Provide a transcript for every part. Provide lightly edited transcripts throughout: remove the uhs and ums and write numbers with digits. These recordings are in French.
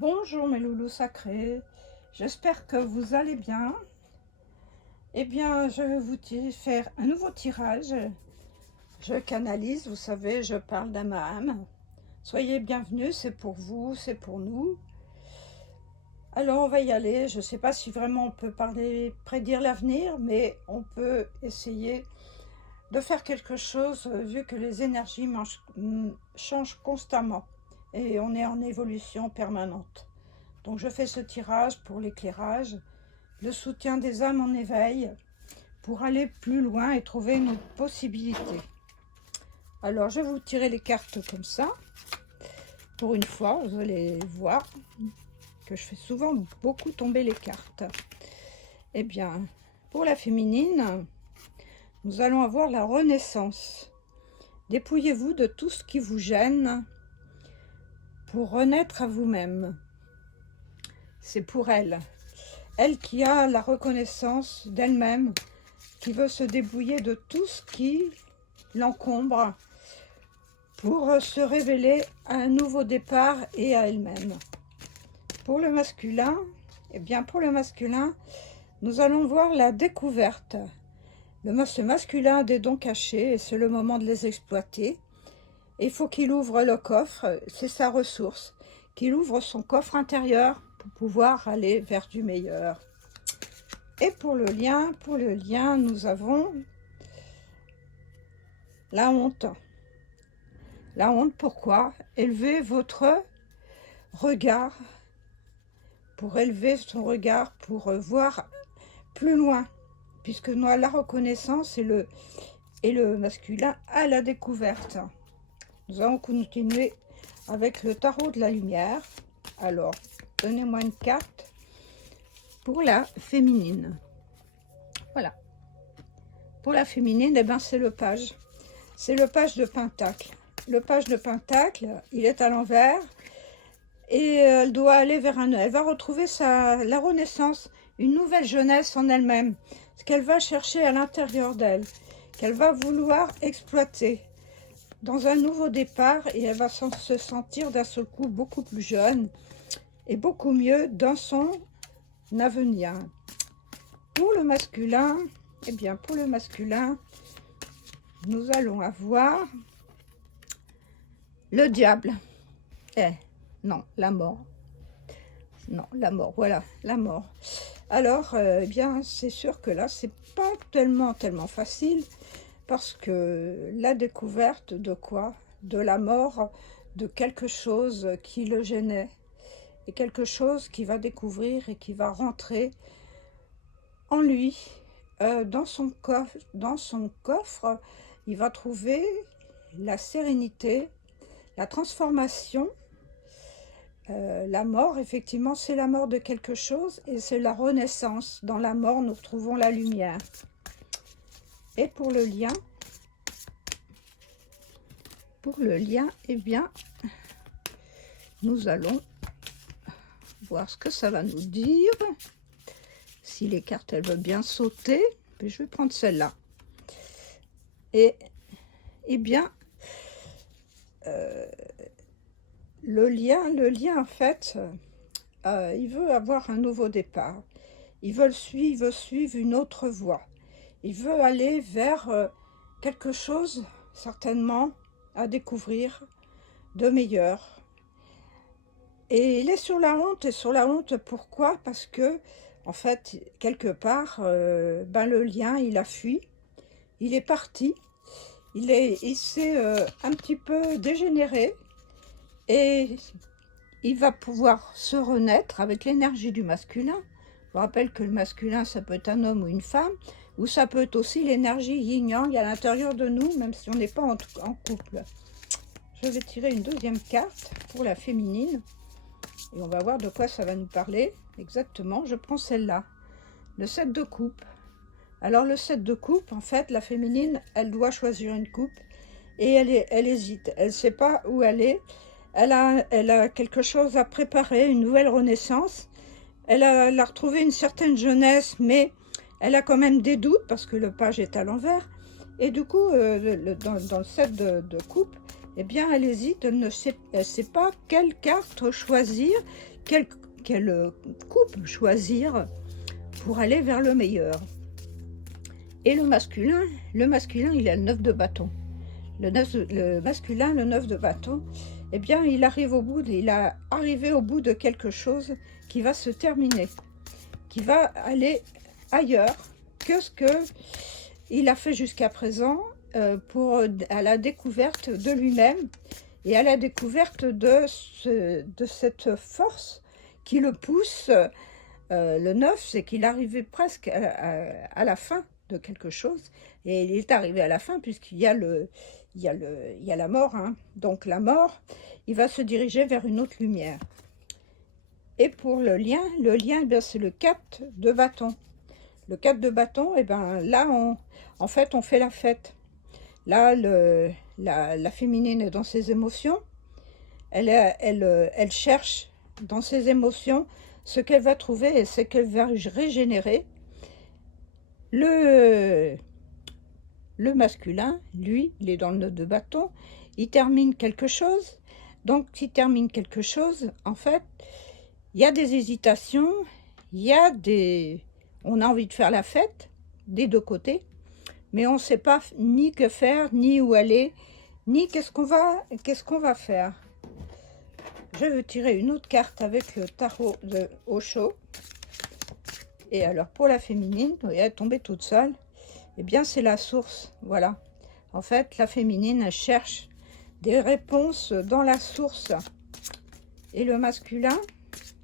Bonjour mes loulous sacrés, j'espère que vous allez bien. Eh bien, je vais vous faire un nouveau tirage. Je canalise, vous savez, je parle d'âme à âme. Soyez bienvenus, c'est pour vous, c'est pour nous. Alors on va y aller, je ne sais pas si vraiment on peut prédire l'avenir, mais on peut essayer de faire quelque chose vu que les énergies changent constamment et on est en évolution permanente. Donc je fais ce tirage pour l'éclairage, le soutien des âmes en éveil, pour aller plus loin et trouver une autre possibilité. Alors je vais vous tirer les cartes comme ça. Pour une fois, vous allez voir que je fais souvent beaucoup tomber les cartes. Eh bien, pour la féminine, nous allons avoir la renaissance. Dépouillez-vous de tout ce qui vous gêne pour renaître à vous-même. C'est pour elle. Elle qui a la reconnaissance d'elle-même, qui veut se débrouiller de tout ce qui l'encombre pour se révéler à un nouveau départ et à elle-même. Pour le masculin, eh bien pour le masculin, nous allons voir la découverte. Le masculin a des dons cachés et c'est le moment de les exploiter. Il faut qu'il ouvre le coffre, c'est sa ressource, qu'il ouvre son coffre intérieur pour pouvoir aller vers du meilleur. Et pour le lien, nous avons la honte. La honte, pourquoi? Élevez votre regard, pour élever son regard, pour voir plus loin, puisque nous avons la reconnaissance et le masculin à la découverte. Nous allons continuer avec le tarot de la lumière. Alors, donnez-moi une carte pour la féminine. Voilà. Pour la féminine, eh ben, c'est le page. C'est le page de Pentacle. Le page de Pentacle, il est à l'envers. Et elle doit aller vers elle va retrouver la renaissance, une nouvelle jeunesse en elle-même. Ce qu'elle va chercher à l'intérieur d'elle, qu'elle va vouloir exploiter dans un nouveau départ. Et elle va se sentir d'un seul coup beaucoup plus jeune et beaucoup mieux dans son avenir. Pour le masculin, eh bien pour le masculin, nous allons avoir le diable. Non, la mort. Non, la mort, voilà, la mort. Alors, eh bien, c'est sûr que là, c'est pas tellement facile, parce que la découverte de quoi? De la mort de quelque chose qui le gênait, et quelque chose qui va découvrir et qui va rentrer en lui, dans son coffre, il va trouver la sérénité, la transformation. La mort, effectivement, c'est la mort de quelque chose et c'est la renaissance. Dans la mort, nous trouvons la lumière. Et pour le lien, eh bien, nous allons voir ce que ça va nous dire. Si les cartes, elles veulent bien sauter, je vais prendre celle-là. Et, eh bien, le lien, en fait, il veut avoir un nouveau départ. Il veut suivre une autre voie. Il veut aller vers quelque chose, certainement, à découvrir de meilleur. Et il est sur la honte. Et sur la honte, pourquoi? Parce que, en fait, quelque part, le lien, il a fui. Il est parti. Il s'est un petit peu dégénéré. Et il va pouvoir se renaître avec l'énergie du masculin. Je vous rappelle que le masculin, ça peut être un homme ou une femme, ou ça peut être aussi l'énergie yin-yang à l'intérieur de nous, même si on n'est pas en couple. Je vais tirer une deuxième carte pour la féminine, et on va voir de quoi ça va nous parler exactement. Je prends celle-là, le 7 de coupe. Alors le 7 de coupe, en fait, la féminine, elle doit choisir une coupe, et elle hésite, elle ne sait pas où elle est. Elle a quelque chose à préparer, une nouvelle renaissance. Elle a retrouvé une certaine jeunesse, mais elle a quand même des doutes parce que le page est à l'envers. Et du coup, dans le set de coupe, eh bien, elle hésite, elle ne sait pas quelle carte choisir, quelle coupe choisir pour aller vers le meilleur. Et le masculin, il a le 9 de bâton. Le masculin, le 9 de bâton, eh bien, il a arrivé au bout de quelque chose qui va se terminer, qui va aller ailleurs que ce qu'il a fait jusqu'à présent, à la découverte de lui-même et à la découverte de cette force qui le pousse. Le 9, c'est qu'il arrivait presque à la fin de quelque chose, et il est arrivé à la fin puisqu'il y a la mort, hein. Donc la mort, il va se diriger vers une autre lumière. Et pour le lien, eh bien, c'est le 4 de bâton. Le 4 de bâton, et ben là, en fait, on fait la fête. Là, la féminine est dans ses émotions. Elle cherche dans ses émotions ce qu'elle va trouver et ce qu'elle va régénérer. Le masculin, lui, il est dans le 9 de bâton. Il termine quelque chose. Donc, s'il termine quelque chose, en fait, il y a des hésitations, on a envie de faire la fête des deux côtés, mais on ne sait pas ni que faire, ni où aller, ni qu'est-ce qu'on va faire. Je vais tirer une autre carte avec le tarot de Osho. Et alors, pour la féminine, elle est tombée toute seule. Eh bien, c'est la source, voilà. En fait, la féminine, elle cherche des réponses dans la source. Et le masculin,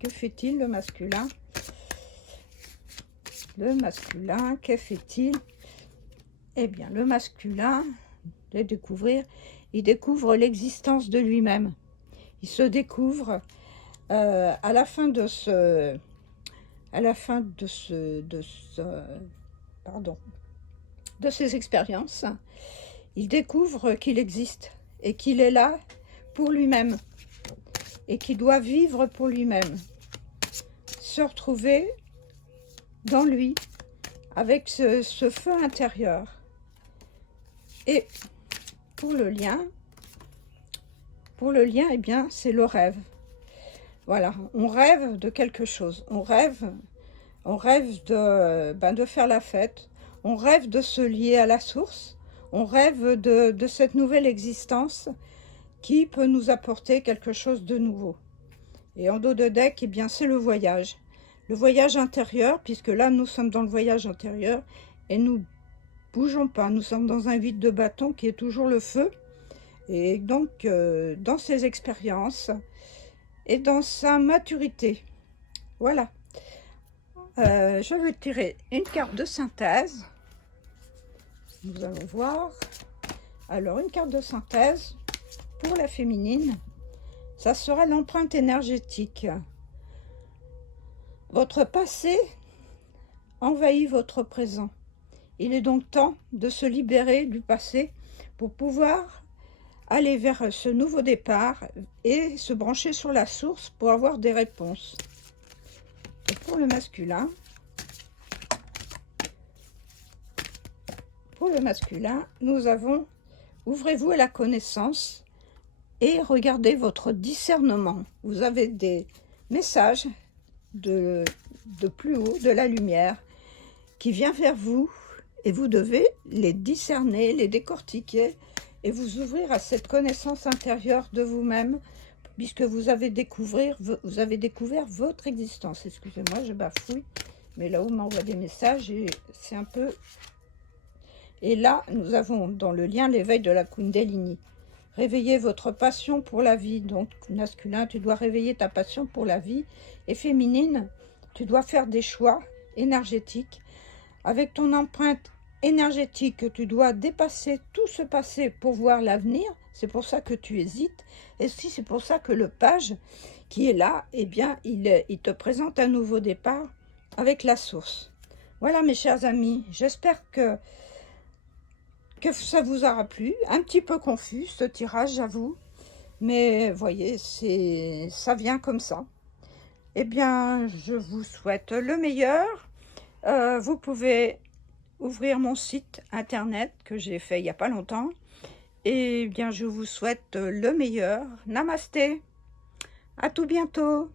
que fait-il, le masculin? Le masculin, que fait-il? Eh bien, le masculin, il découvre l'existence de lui-même. Il se découvre à la fin de ces expériences. Il découvre qu'il existe et qu'il est là pour lui-même et qu'il doit vivre pour lui-même, se retrouver dans lui avec ce feu intérieur. Et pour le lien, eh bien, c'est le rêve. Voilà, on rêve de quelque chose. On rêve de faire la fête. On rêve de se lier à la source. On rêve de cette nouvelle existence qui peut nous apporter quelque chose de nouveau. Et en dos de deck, eh bien, c'est le voyage intérieur, puisque là, nous sommes dans le voyage intérieur et nous bougeons pas. Nous sommes dans un vide de bâton qui est toujours le feu. Et donc, dans ses expériences et dans sa maturité. Voilà. Je vais tirer une carte de synthèse. Nous allons voir. Alors, une carte de synthèse pour la féminine, ça sera l'empreinte énergétique. Votre passé envahit votre présent. Il est donc temps de se libérer du passé pour pouvoir aller vers ce nouveau départ et se brancher sur la source pour avoir des réponses. Et pour le masculin, nous avons « Ouvrez-vous à la connaissance et regardez votre discernement ». Vous avez des messages de plus haut, de la lumière, qui vient vers vous et vous devez les discerner, les décortiquer et vous ouvrir à cette connaissance intérieure de vous-même, puisque vous avez découvert votre existence. Excusez-moi, je bafouille, mais là où m'envoie des messages, et c'est un peu... Et là, nous avons dans le lien l'éveil de la Kundalini. Réveillez votre passion pour la vie. Donc, masculin, tu dois réveiller ta passion pour la vie. Et féminine, tu dois faire des choix énergétiques. Avec ton empreinte énergétique, tu dois dépasser tout ce passé pour voir l'avenir. C'est pour ça que tu hésites. Et si c'est pour ça que le page qui est là, eh bien, il te présente un nouveau départ avec la source. Voilà, mes chers amis. J'espère que ça vous aura plu. Un petit peu confus, ce tirage, j'avoue. Mais, voyez, ça vient comme ça. Eh bien, je vous souhaite le meilleur. Vous pouvez ouvrir mon site internet que j'ai fait il n'y a pas longtemps. Et bien, je vous souhaite le meilleur. Namasté. À tout bientôt.